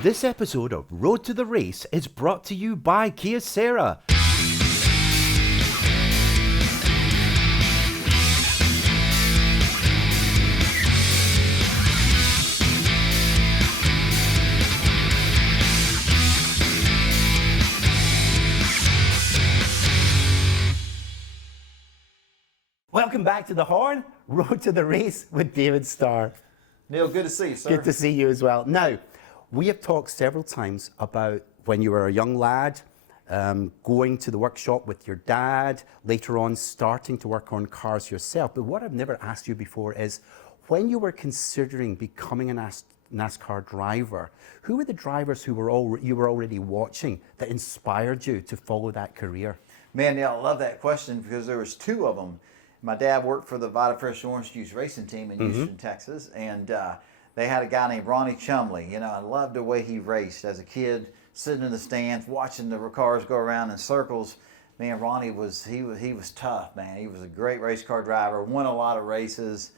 This episode of Road to the Race is brought to you by Kia Sarah. Welcome back to the Horn, Road to the Race with David Starr. Neil, good to see you, sir. Good to see you as well. Now, we have talked several times about when you were a young lad, going to the workshop with your dad, later on starting to work on cars yourself. But what I've never asked you before is, when you were considering becoming a NASCAR driver, who were the drivers who you were already watching that inspired you to follow that career? Man, Neil, I love that question because there was two of them. My dad worked for the Vita Fresh Orange Juice racing team in Houston, Texas, and they had a guy named Ronnie Chumley. You know, I loved the way he raced as a kid, sitting in the stands, watching the cars go around in circles. Man, Ronnie was tough, man. He was a great race car driver, won a lot of races,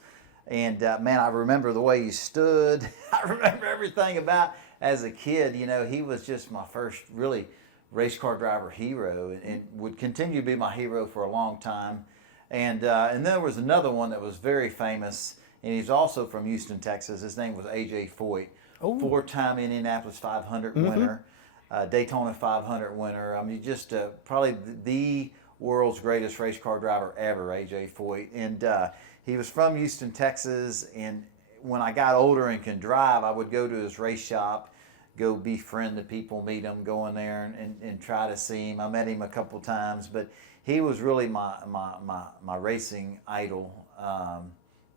and man, I remember the way he stood. I remember everything about as a kid. You know, he was just my first really race car driver hero, and would continue to be my hero for a long time. And then there was another one that was very famous, and he's also from Houston, Texas. His name was A.J. Foyt, four-time Indianapolis 500 winner, Daytona 500 winner. I mean, just probably the world's greatest race car driver ever, A.J. Foyt. And he was from Houston, Texas, and when I got older and can drive, I would go to his race shop, go befriend the people, meet him, go in there and try to see him. I met him a couple times, but he was really my racing idol,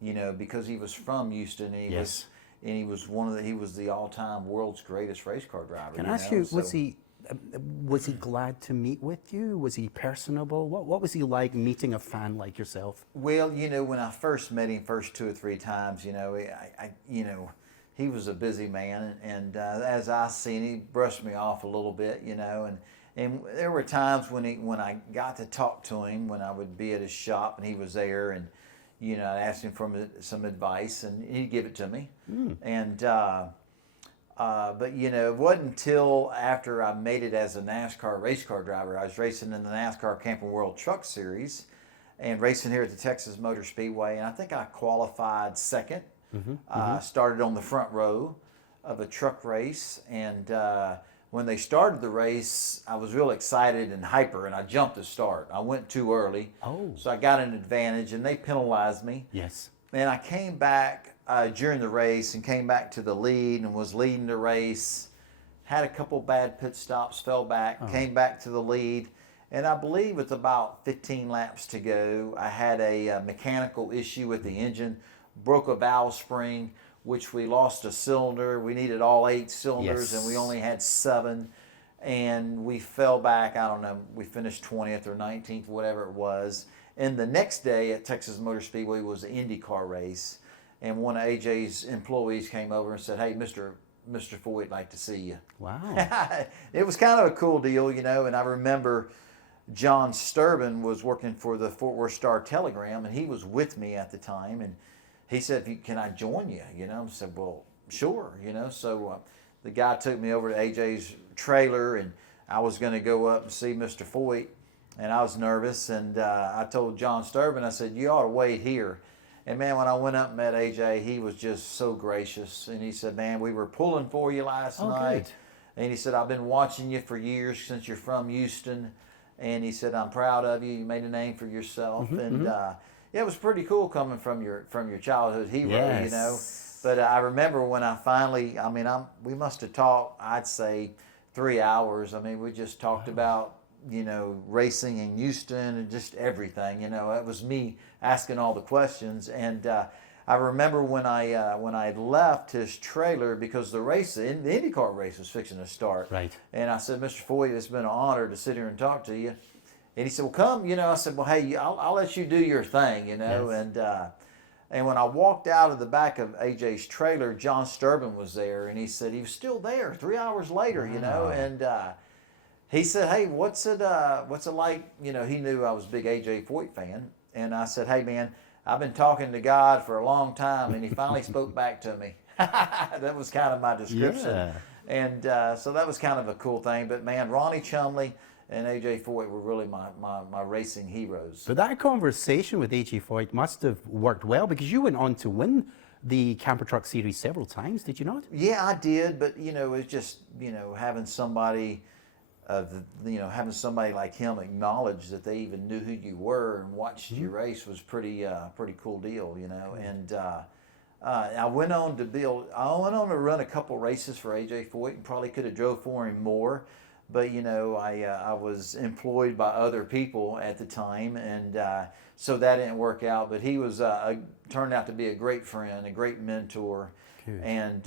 you know, because he was from Houston. And he was the all-time world's greatest race car driver. Can I ask you, was he glad to meet with you? Was he personable? What was he like meeting a fan like yourself? Well, you know, when I first met him, first 2 or 3 times, you know, he was a busy man, and as I seen, he brushed me off a little bit, you know, and there were times when I got to talk to him, when I would be at his shop and he was there, and you know, I'd ask him for some advice, and he'd give it to me. And but you know, it wasn't until after I made it as a NASCAR race car driver. I was racing in the NASCAR Camping World Truck Series, and racing here at the Texas Motor Speedway, and I think I qualified second. Started on the front row of a truck race, and when they started the race, I was real excited and hyper, and I jumped the start. I went too early, so I got an advantage, and they penalized me. Yes. And I came back during the race and came back to the lead and was leading the race. Had a couple bad pit stops, fell back, came back to the lead, and I believe with about 15 laps to go, I had a mechanical issue with the engine, broke a valve spring, which we lost a cylinder. We needed all 8 cylinders, and we only had 7. And we fell back, I don't know, we finished 20th or 19th, whatever it was. And the next day at Texas Motor Speedway was an IndyCar race. And one of AJ's employees came over and said, "Hey, Mr. Foyt, I'd like to see you." Wow. It was kind of a cool deal, you know, and I remember John Sturbin was working for the Fort Worth Star Telegram, and he was with me at the time, and he said, "Can I join you?" You know, I said, "Well, sure." You know, so the guy took me over to AJ's trailer, and I was going to go up and see Mr. Foyt, and I was nervous, and I told John Sturbin, I said, "You ought to wait here." And man, when I went up and met AJ, he was just so gracious, and he said, "Man, we were pulling for you last night." Good. And he said, "I've been watching you for years since you're from Houston," and he said, "I'm proud of you. You made a name for yourself." Yeah, it was pretty cool coming from your childhood hero, you know. But I remember when I finally, I mean, we must have talked, I'd say 3 hours. I mean, we just talked about, you know, racing in Houston and just everything, you know. It was me asking all the questions. And I remember when I left his trailer, because the IndyCar race was fixing to start. Right. And I said, "Mr. Foyt, it's been an honor to sit here and talk to you." And he said, "Well, come," you know. I said, "Well, hey, I'll let you do your thing," you know. Yes. And when I walked out of the back of AJ's trailer, John Sturbin was there, and he said he was still there 3 hours later, you know. And he said, "Hey, what's it like?" You know, he knew I was a big AJ Foyt fan, and I said, "Hey, man, I've been talking to God for a long time, and he finally spoke back to me." That was kind of my description. And so that was kind of a cool thing. But man, Ronnie Chumley and AJ Foyt were really my racing heroes. But that conversation with AJ Foyt must have worked well, because you went on to win the Camper Truck Series several times, did you not? Yeah, I did, but you know, it's just, you know, having somebody having somebody like him acknowledge that they even knew who you were and watched you race was pretty cool deal, you know. And I went on to run a couple races for AJ Foyt, and probably could have drove for him more, but you know, I was employed by other people at the time, and so that didn't work out. But he was turned out to be a great friend, a great mentor. Good. And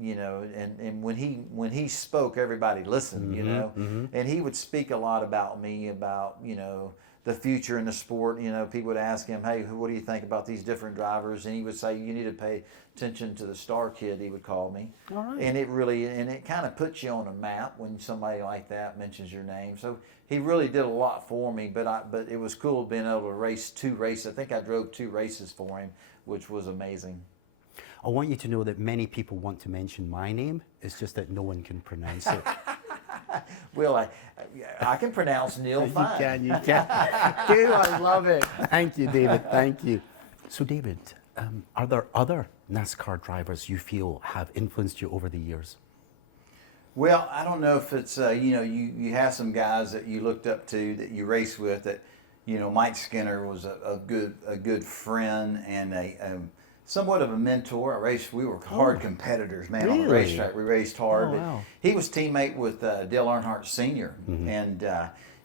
you know, and when he spoke, everybody listened, you know. And he would speak a lot about me, about, you know, the future in the sport. You know, people would ask him, hey, what do you think about these different drivers? And he would say, you need to pay attention to the Starr kid, he would call me. All right. And it kind of puts you on a map when somebody like that mentions your name. So he really did a lot for me, but it was cool being able to race 2 races. I think I drove 2 races for him, which was amazing. I want you to know that many people want to mention my name. It's just that no one can pronounce it. Well, I can pronounce Neil fine. You can. Dude, I love it. Thank you, David. Thank you. So, David, are there other NASCAR drivers you feel have influenced you over the years? Well, I don't know if it's, you know, you have some guys that you looked up to, that you race with, that, you know, Mike Skinner was a good friend and somewhat of a mentor. We were hard competitors, man, on the racetrack. We raced hard. Oh, wow. But he was teammate with Dale Earnhardt Sr. And,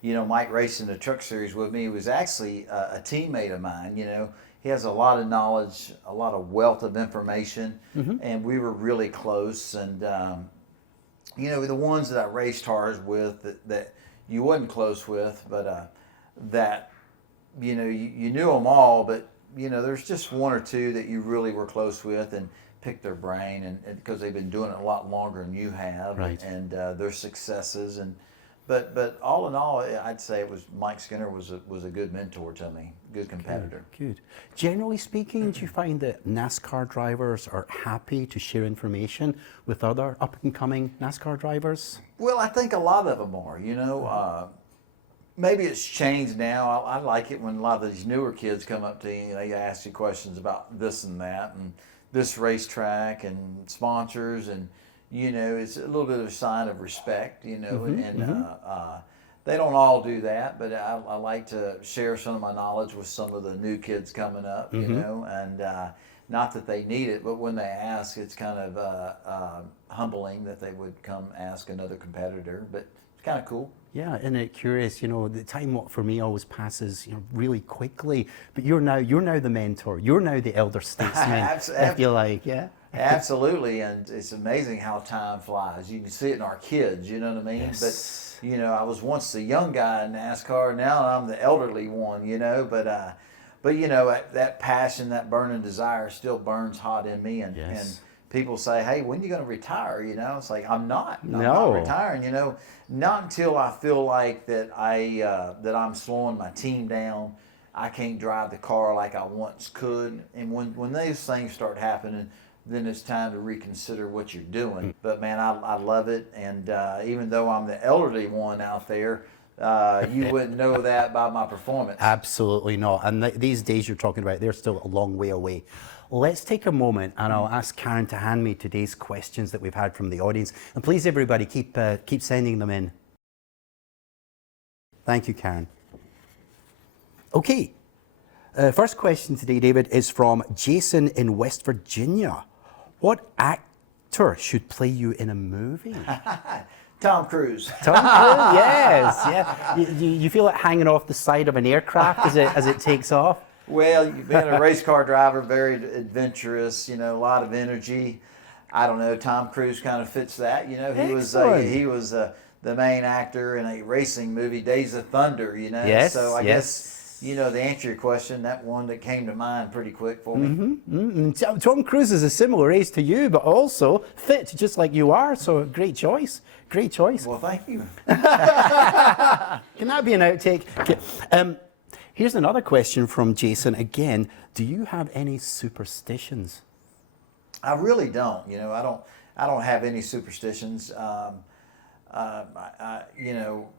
you know, Mike raced in the truck series with me. He was actually a teammate of mine, you know. He has a lot of knowledge, a lot of wealth of information, and we were really close. And, you know, the ones that I raced hard with that you wasn't close with, but that, you know, you knew them all, but you know, there's just 1 or 2 that you really were close with and picked their brain, and because they've been doing it a lot longer than you have, right. and their successes, but all in all, I'd say it was Mike Skinner was a good mentor to me, good competitor. Good. Generally speaking, do you find that NASCAR drivers are happy to share information with other up-and-coming NASCAR drivers? Well, I think a lot of them are, you know. Maybe it's changed now. I like it when a lot of these newer kids come up to you, they ask you questions about this and that and this racetrack and sponsors, and you know, it's a little bit of a sign of respect, you know. They don't all do that, but I like to share some of my knowledge with some of the new kids coming up, you know, and not that they need it, but when they ask, it's kind of humbling that they would come ask another competitor, but it's kind of cool. Yeah, isn't it curious? You know, the time for me always passes, you know, really quickly. But you're now the mentor. You're now the elder statesman, if you like. Yeah. Absolutely, and it's amazing how time flies. You can see it in our kids. You know what I mean? Yes. But you know, I was once the young guy in NASCAR. Now I'm the elderly one. You know, but you know, that passion, that burning desire, still burns hot in me. And yes. and people say, hey, when are you going to retire? You know, it's like, I'm not No. retiring, you know, not until I feel like that I'm slowing my team down. I can't drive the car like I once could. And when those things start happening, then it's time to reconsider what you're doing. But man, I love it. And even though I'm the elderly one out there, you wouldn't know that by my performance. Absolutely not. And these days you're talking about, they're still a long way away. Let's take a moment and I'll ask Karen to hand me today's questions that we've had from the audience. And please, everybody, keep sending them in. Thank you, Karen. Okay. First question today, David, is from Jason in West Virginia. What actor should play you in a movie? Tom Cruise. Tom Cruise, yes. Yeah. You feel it hanging off the side of an aircraft as it takes off? Well, you've been a race car driver, very adventurous, you know, a lot of energy. I don't know, Tom Cruise kind of fits that. You know, he was the main actor in a racing movie, Days of Thunder, you know. Yes, so I guess, you know, to answer your question, that one that came to mind pretty quick for me. Tom Cruise is a similar age to you, but also fit just like you are, so great choice. Great choice. Well, thank you. Can that be an outtake? Here's another question from Jason again. Do you have any superstitions? I really don't. You know, I don't have any superstitions. You know,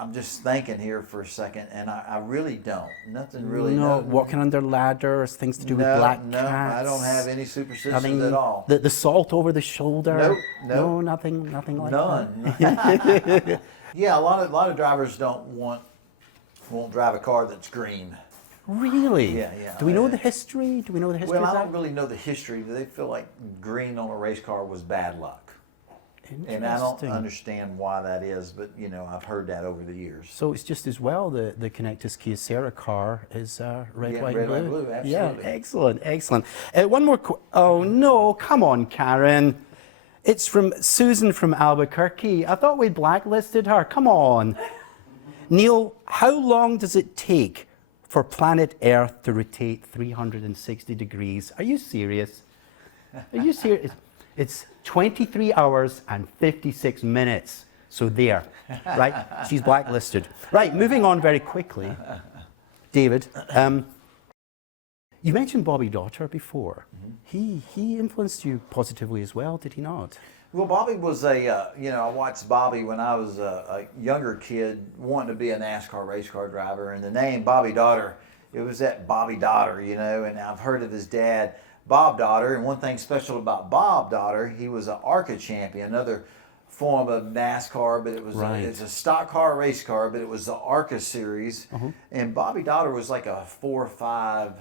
I'm just thinking here for a second, and I really don't. Nothing really. No, walking under ladders, things to do with black no, cats. I don't have any superstitions I mean, at all. The salt over the shoulder. Nope, No, nothing like None. that. Yeah, a lot of drivers won't drive a car that's green. Really? Yeah. Do we know the history? Do we know the history Well, of I that? don't really know the history, but they feel like green on a race car was bad luck. And I don't Interesting. understand why that is, but you know, I've heard that over the years. So it's just as well the Connectus Kyocera car is red, Yeah, white, red, and white, blue. blue, Yeah, absolutely. excellent, excellent. One more. Oh no! Come on, Karen. It's from Susan from Albuquerque. I thought we'd blacklisted her. Come on, Neil. How long does it take for planet Earth to rotate 360 degrees? Are you serious? Are you serious? It's 23 hours and 56 minutes. So there, right? She's blacklisted. Right, moving on very quickly. David, you mentioned Bobby Daughter before. He influenced you positively as well, did he not? Well, Bobby was you know, I watched Bobby when I was a younger kid wanting to be a NASCAR race car driver. And the name Bobby Daughter, it was that Bobby Daughter, you know, and I've heard of his dad, Bob Daughter. And one thing special about Bob Daughter, he was an ARCA champion, another form of NASCAR, but it was it's a stock car race car, but it was the ARCA series. And Bobby Daughter was like a 4 or 5,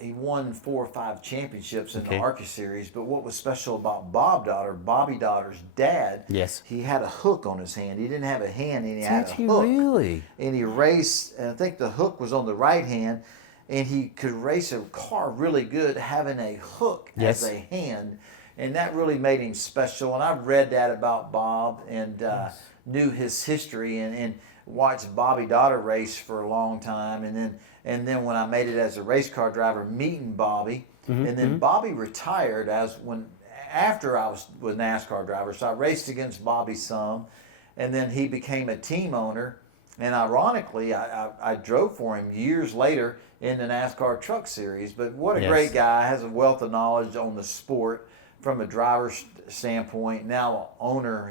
he won 4 or 5 championships in the ARCA series. But what was special about Bob Daughter, Bobby Daughter's dad, he had a hook on his hand. He didn't have a hand, and he had a hook. Really? And he raced, and I think the hook was on the right hand, and he could race a car really good having a hook as a hand. And that really made him special. And I've read that about Bob and knew his history and watched Bobby Daughter race for a long time. And then when I made it as a race car driver, meeting Bobby, and then Bobby retired after I was a NASCAR driver. So I raced against Bobby some, and then he became a team owner. And ironically, I drove for him years later in the NASCAR Truck Series. But what a great guy, has a wealth of knowledge on the sport from a driver's standpoint. Now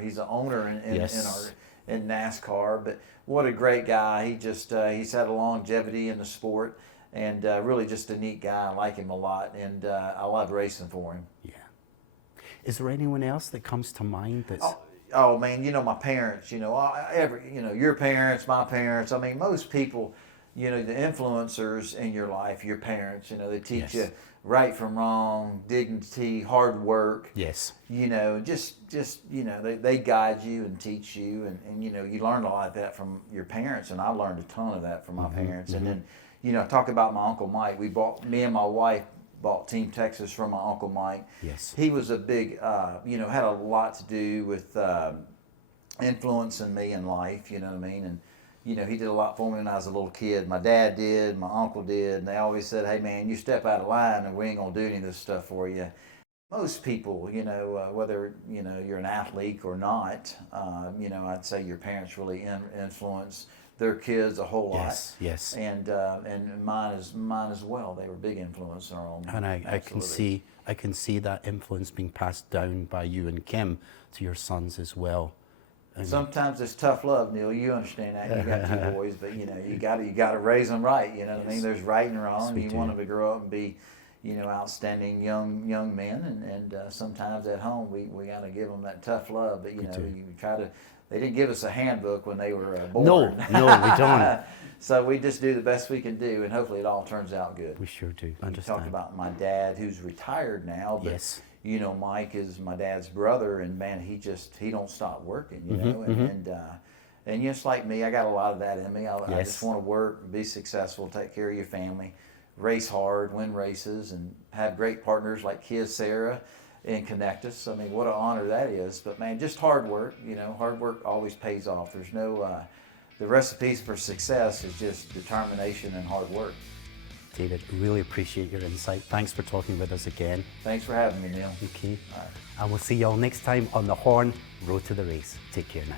he's an owner in NASCAR. But what a great guy. He's had a longevity in the sport, and really just a neat guy. I like him a lot, and I love racing for him. Yeah. Is there anyone else that comes to mind that's... Oh man, you know, my parents, you know, your parents, my parents. I mean, most people, you know, the influencers in your life, your parents, you know, they teach you right from wrong, dignity, hard work. Yes. You know, just you know, they guide you and teach you, and you know, you learn a lot of that from your parents, and I learned a ton of that from my parents. And then, you know, talk about my Uncle Mike. Me and my wife bought Team Texas from my Uncle Mike. Yes. He was a big, you know, had a lot to do with influencing me in life, you know what I mean? And, you know, he did a lot for me when I was a little kid. My dad did, my uncle did, and they always said, hey man, you step out of line and we ain't gonna do any of this stuff for you. Most people, you know, whether, you know, you're an athlete or not, you know, I'd say your parents really influence their kids a whole lot. Yes. And mine as well. They were big influence on me. And I can see that influence being passed down by you and Kim to your sons as well. Sometimes it's tough love, Neil. You understand that. You got 2 boys, but you know you got to raise them right. You know what I mean? There's right and wrong. You want them to grow up and be, you know, outstanding young men. And sometimes at home we got to give them that tough love. But you know, you try to. They didn't give us a handbook when they were born. No, we don't. So we just do the best we can do, and hopefully it all turns out good. We sure do. You talked about my dad, who's retired now, but you know, Mike is my dad's brother, and man, he don't stop working, you know, and just like me, I got a lot of that in me. I just want to work, be successful, take care of your family, race hard, win races, and have great partners like Kyocera and Connectus. I mean, what an honor that is. But man, just hard work, you know, hard work always pays off. There's no, the recipes for success is just determination and hard work. David, really appreciate your insight. Thanks for talking with us again. Thanks for having me, Neil. Okay. All right. And we'll see you all next time on The Horn, Road to the Race. Take care now.